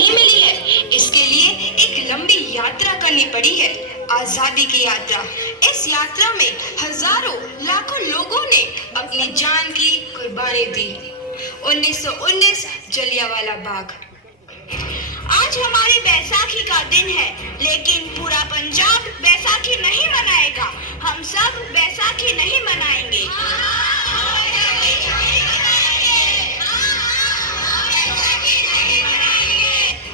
नहीं मिली है, इसके लिए एक लंबी यात्रा करनी पड़ी है, आजादी की यात्रा। इस यात्रा में हजारों लाखों लोगों ने अपनी जान की कुर्बानी दी। 1919 जलियांवाला बाग। आज हमारी बैसाखी का दिन है, लेकिन पूरा पंजाब बैसाखी नहीं मनाएगा। हम सब बैसाखी नहीं मनाएंगे।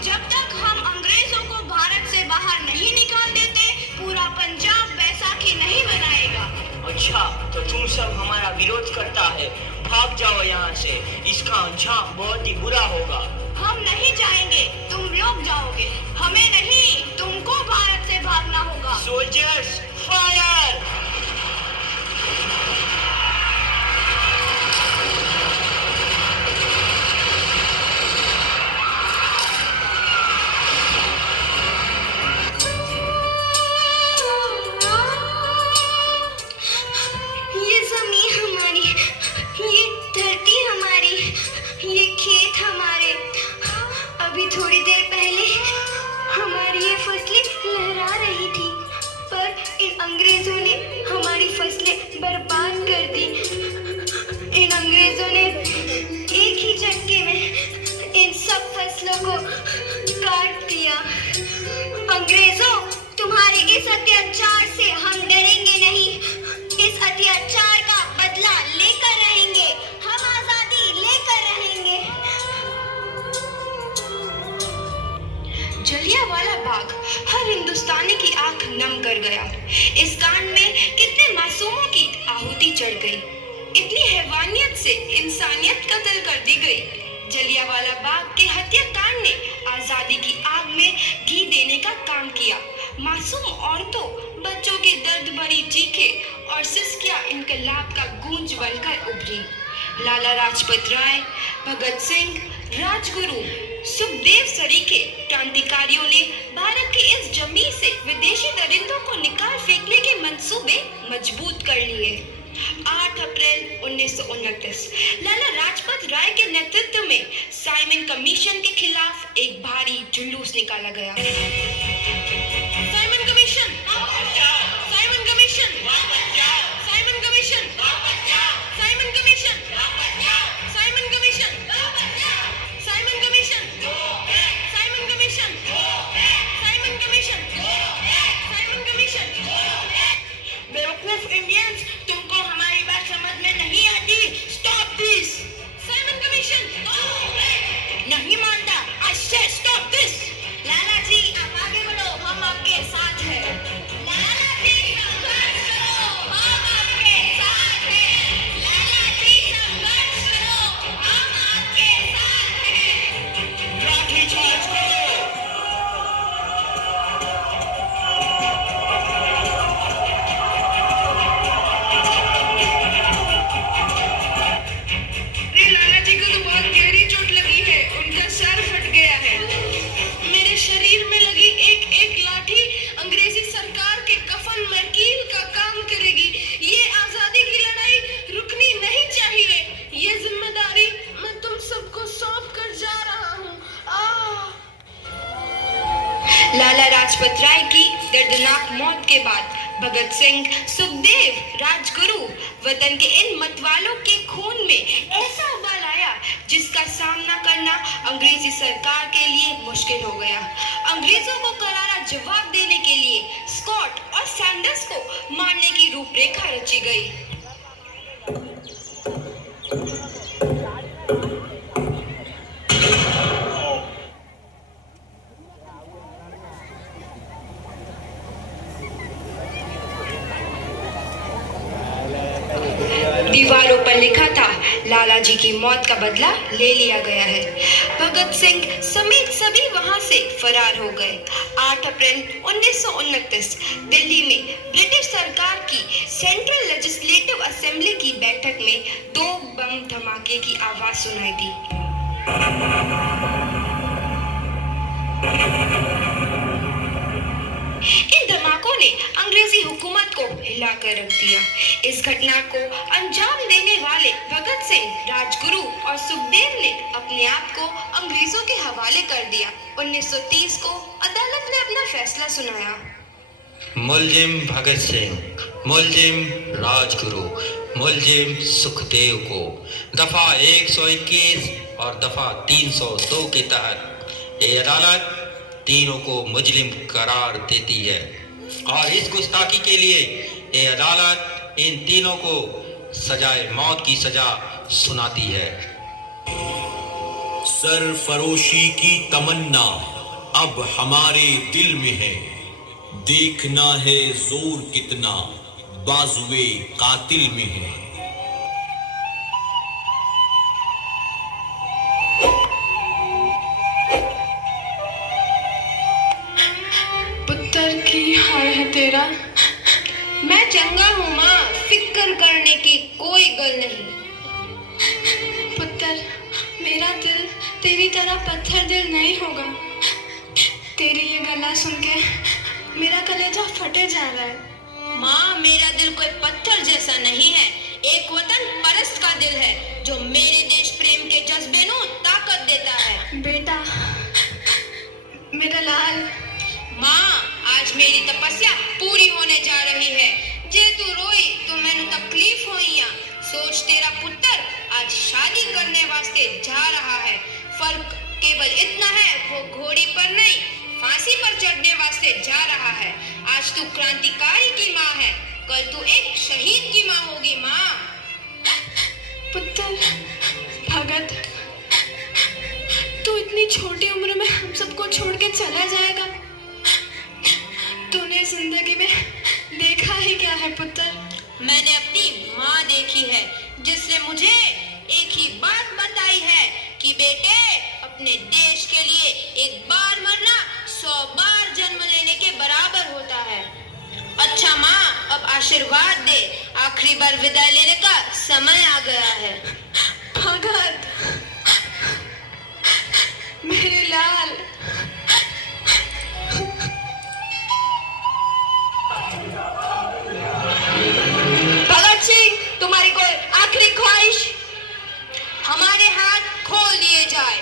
जब तक हम अंग्रेजों को भारत से बाहर नहीं निकाल देते, पूरा पंजाब बैसाखी नहीं मनाएगा। अच्छा, तो तुम सब हमारा विरोध करता है, भाग जाओ यहाँ से, इसका अंजाम बहुत ही बुरा होगा। हम नहीं जाएंगे, तुम लोग जाओगे, हमें नहीं, तुमको भारत से भागना होगा। Soldiers fire! ये जमीन हमारी, ये धरती हमारी, ये खेत हमारे। अभी थोड़ी देर पहले हमारी ये फसलें लहरा रही थी, पर इन अंग्रेजों ने हमारी फसलें बर्बाद कर दी। इन अंग्रेजों ने एक ही झटके में इन सब फसलों को काट दिया। अंग्रेजों, तुम्हारे इस अत्याचार से हम डरेंगे नहीं, इस अत्याचार का बदला लेकर रहेंगे, हम आजादी लेकर रहेंगे। जलियांवाला बाग हर हिंदुस्तानी की आंख नम कर गया। इस कांड में कितने मासूमों की आहुति चढ़ गई, इतनी हैवानियत से इंसानियत कत्ल कर दी गई। जलियांवाला बाग के हत्याकांड ने आजादी की आग में घी देने का काम किया। मासूम औरतों, बच्चों की दर्द भरी चीखें और सिसकियां इनकलाब का गूंज बनकर उभरी। लाला लाजपत राय, भगत सिंह, राजगुरु, सुखदेव सरीखे क्रांतिकारियों ने भारत की इस जमीन से विदेशी दरिंदों को निकाल फेंकने के मंसूबे मजबूत कर लिए। 8 अप्रैल 1929 लाला लाजपत राय के नेतृत्व में साइमन कमीशन के खिलाफ एक भारी जुलूस निकाला गया। Simon commission, Simon commission, Simon commission, Simon commission, Simon commission, Simon commission, Simon commission, Simon commission, Simon commission. बेवकूफ इंडियंस, तुमको हमारी बात समझ में नहीं आती। Stop this. साइमन कमीशन नहीं मानता। आई से स्टॉप दिस। लाला जी, आप आगे बढ़ो, हम आपके साथ हैं। लाला जी, संघर्ष करो, हम आपके साथ हैं। लाला जी, संघर्ष करो, हम आपके साथ हैं। लाठी चार्ज करो! लाला जी को तो बहुत गहरी चोट लगी है, उनका सर फट गया है। मेरे शरीर में लगी एक एक लाठी अंग्रेजी सरकार के कफन में कील का काम करेगी। ये आजादी की लड़ाई रुकनी नहीं चाहिए। ये जिम्मेदारी मैं तुम सबको सौंप कर जा रहा हूँ। लाला लाजपत राय की दर्दनाक मौत के बाद भगत सिंह, सुखदेव, राजगुरु वतन के इन मतवालों के खून में ऐसा उबाल आया जिसका सामना करना अंग्रेजी सरकार के लिए मुश्किल हो गया। अंग्रेजों को करारा जवाब देने के लिए स्कॉट और सैंडर्स को मारने की रूपरेखा रची गई। दीवारों पर लिखा था, लाला जी की मौत का बदला ले लिया गया है। भगत सिंह समेत सभी वहां से फरार हो गए। 8 अप्रैल 1929 दिल्ली में ब्रिटिश सरकार की सेंट्रल लेजिस्लेटिव असेंबली की बैठक में 2 बम धमाके की आवाज सुनाई दी। इन धमाकों ने अंग्रेजी हुकूमत को हिलाकर रख दिया। इस घटना को अंजाम देने वाले भगत सिंह, राजगुरु और सुखदेव ने अपने आप को अंग्रेजों के हवाले कर दिया। 1930 को अदालत ने अपना फैसला सुनाया। मुलजिम भगत सिंह, मुलजिम राजगुरु, मुलजिम सुखदेव को दफा 121 और दफा 302 के तहत ये अदालत तीनों को मुजरिम करार देती है और इस गुस्ताखी के लिए ये अदालत इन तीनों को सजाए मौत की सजा सुनाती है। सरफरोशी की तमन्ना अब हमारे दिल में है, देखना है जोर कितना बाजुए कातिल में है। पुत्र की हाल है तेरा। मैं चंगा हूँ माँ, फिक्र करने की कोई गल नहीं। पुत्र, मेरा दिल तेरी तरह पत्थर दिल नहीं होगा। तेरी ये गला सुन के मेरा कलेजा फटे जा रहा है। माँ, मेरा दिल कोई पत्थर जैसा नहीं है, एक वतन परस्त का दिल है जो मेरे देश प्रेम के जज्बे को ताकत देता है। बेटा, मेरा लाल। माँ, आज मेरी तपस्या पूरी होने जा रही है। जे तू रोई तो मैंने तकलीफ होई। सोच, तेरा पुत्र आज शादी करने वास्ते जा रहा है। फर्क केवल इतना है, वो घोड़ी पर नहीं फांसी पर चढ़ने वास्ते जा रहा है। आज तू क्रांतिकारी की माँ है, कल तू एक शहीद की माँ होगी। माँ, पुत्र भगत, तू इतनी छोटी उम्र में हम सबको छोड़ के चला जाएगा। तूने जिंदगी में देखा ही क्या है पुत्र? मैंने अपनी माँ देखी है जिसने मुझे एक ही बात बताई है कि बेटे, अपने देश के लिए एक बार मरना 100 बार जन्म लेने के बराबर होता है। अच्छा माँ, अब आशीर्वाद दे, आखिरी बार विदाई लेने का समय आ गया है। भगत, मेरे लाल। भगत सिंह, तुम्हारी कोई आखिरी ख्वाहिश? हमारे हाथ खोल दिए जाए।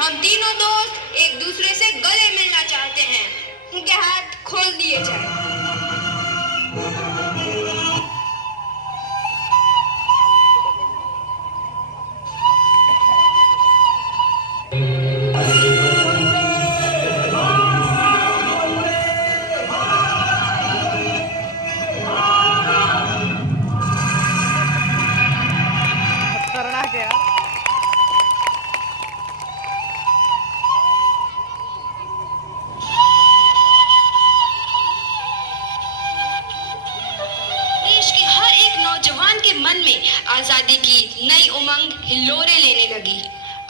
हम तीनों दोस्त एक दूसरे से गले मिलना चाहते हैं। उनके हाथ खोल दिए जाए। आजादी की नई उमंग हिलोरे लेने लगी।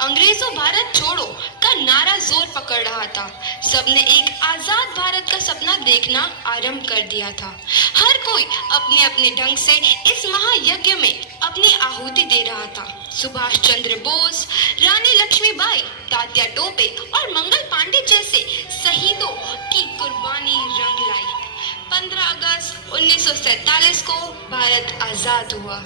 अंग्रेजों भारत छोड़ो का नारा जोर पकड़ रहा था। सबने एक आजाद भारत का सपना देखना आरंभ कर दिया था। हर कोई अपने अपने ढंग से इस महायज्ञ में अपनी आहुति दे रहा था। सुभाष चंद्र बोस, रानी लक्ष्मीबाई, तात्या टोपे और मंगल पांडे जैसे शहीदों की कुर्बानी रंग लाई। 15 अगस्त 1947 को भारत आजाद हुआ।